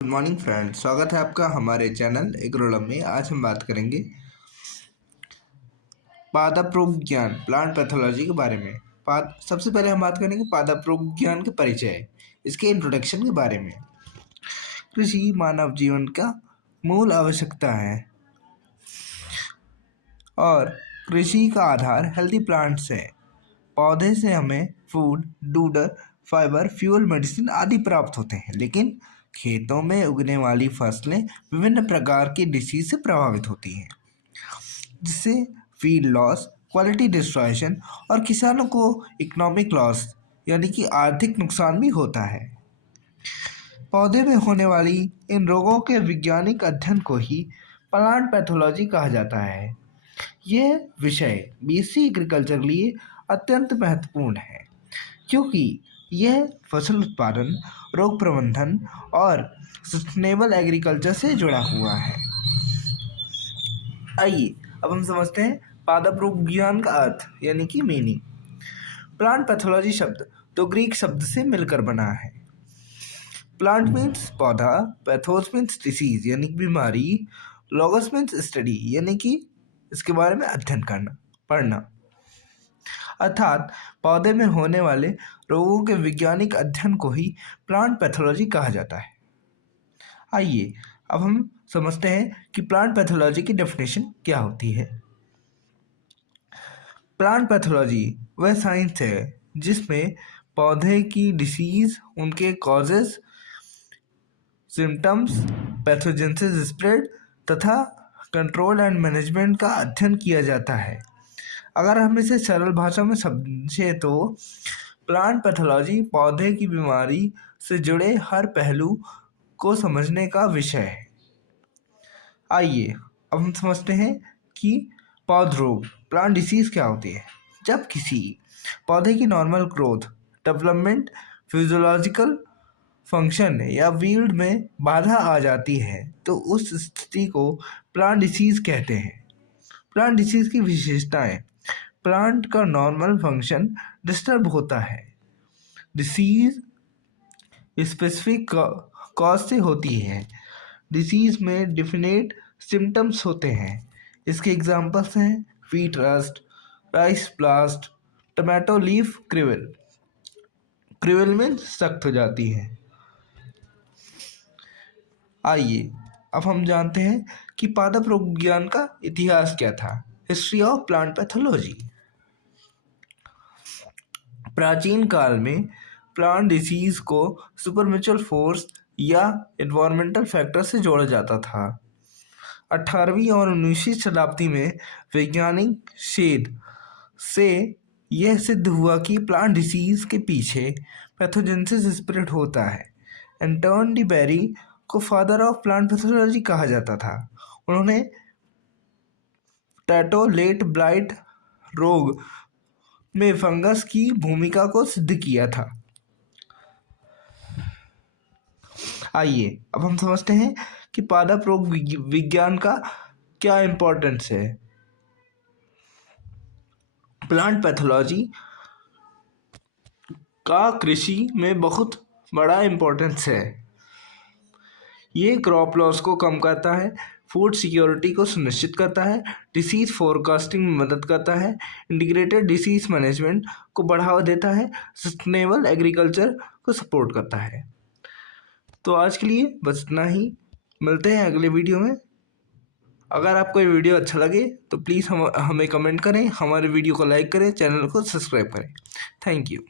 Good morning friend, स्वागत है आपका हमारे चैनल एग्रोलम में। आज हम बात करेंगे पादप रोग विज्ञान प्लांट पैथोलॉजी के बारे में। सबसे पहले हम बात करेंगे पादप रोग विज्ञान के परिचय, इसके इंट्रोडक्शन के बारे में। कृषि मानव जीवन का मूल आवश्यकता है और कृषि का आधार हेल्दी प्लांट्स है। पौधे से हमें फूड, डूडर, फाइबर, फ्यूल, मेडिसिन आदि प्राप्त होते हैं, लेकिन खेतों में उगने वाली फसलें विभिन्न प्रकार की डिसीज से प्रभावित होती हैं, जिससे फील्ड लॉस, क्वालिटी डिस्ट्रॉयशन और किसानों को इकोनॉमिक लॉस यानी कि आर्थिक नुकसान भी होता है। पौधे में होने वाली इन रोगों के वैज्ञानिक अध्ययन को ही प्लांट पैथोलॉजी कहा जाता है। यह विषय बीएससी एग्रीकल्चर के लिए अत्यंत महत्वपूर्ण है, क्योंकि यह फसल उत्पादन, रोग प्रबंधन और सस्टेनेबल एग्रीकल्चर से जुड़ा हुआ है। आइए अब हम समझते हैं पादप रोग विज्ञान का अर्थ यानी कि मीनिंग। प्लांट पैथोलॉजी शब्द तो ग्रीक शब्द से मिलकर बना है। प्लांट मीन्स पौधा, पैथोस मीन्स डिसीज यानी कि बीमारी, लॉगस मीन्स स्टडी यानी कि इसके बारे में अध्ययन करना, पढ़ना। अर्थात पौधे में होने वाले रोगों के वैज्ञानिक अध्ययन को ही प्लांट पैथोलॉजी कहा जाता है। आइए अब हम समझते हैं कि प्लांट पैथोलॉजी की डेफिनेशन क्या होती है। प्लांट पैथोलॉजी वह साइंस है जिसमें पौधे की डिसीज, उनके कॉजेज, सिम्टम्स, पैथोजेनेसिस, स्प्रेड तथा कंट्रोल एंड मैनेजमेंट का अध्ययन किया जाता है। अगर हम इसे सरल भाषा में समझें तो प्लांट पैथोलॉजी पौधे की बीमारी से जुड़े हर पहलू को समझने का विषय है। आइए अब हम समझते हैं कि पौध रोग, प्लांट डिसीज क्या होती है। जब किसी पौधे की normal growth, development, physiological function या यील्ड में बाधा आ जाती है तो उस स्थिति को प्लांट डिसीज कहते हैं। प्लांट डिसीज की विशेषताएं: प्लांट का नॉर्मल फंक्शन डिस्टर्ब होता है। डिसीज स्पेसिफिक कॉज से होती है। डिसीज में डिफिनेट सिम्टम्स होते हैं। इसके एग्जांपल्स हैं wheat rust, rice blast, tomato leaf curl. Curl में सख्त हो जाती है। आइए अब हम जानते हैं कि पादप रोग विज्ञान का इतिहास क्या था। History of plant pathology. प्राचीन काल में प्लांट डिसीज को सुपरनेचुरल फोर्स या एनवायरमेंटल फैक्टर से जोड़ा जाता था। 18वीं और 19वीं शताब्दी में वैज्ञानिक शोध से यह सिद्ध हुआ कि प्लांट डिसीज के पीछे पैथोजेनेसिस स्प्रेड होता है। एंटोन डी बेरी को फादर ऑफ प्लांट पैथोलॉजी कहा जाता था। उन्होंने टैटो लेट ब्लाइट रोग में फंगस की भूमिका को सिद्ध किया था। आइए अब हम समझते हैं कि पादप रोग विज्ञान का क्या इंपॉर्टेंस है। प्लांट पैथोलॉजी का कृषि में बहुत बड़ा इंपॉर्टेंस है। ये क्रॉप लॉस को कम करता है, फूड सिक्योरिटी को सुनिश्चित करता है, डिसीज फोरकास्टिंग में मदद करता है, इंटीग्रेटेड डिसीज मैनेजमेंट को बढ़ावा देता है, सस्टेनेबल एग्रीकल्चर को सपोर्ट करता है। तो आज के लिए बस इतना ही। मिलते हैं अगले वीडियो में। अगर आपको ये वीडियो अच्छा लगे तो प्लीज़ हमें कमेंट करें, हमारे वीडियो को लाइक करें, चैनल को सब्सक्राइब करें। Thank you.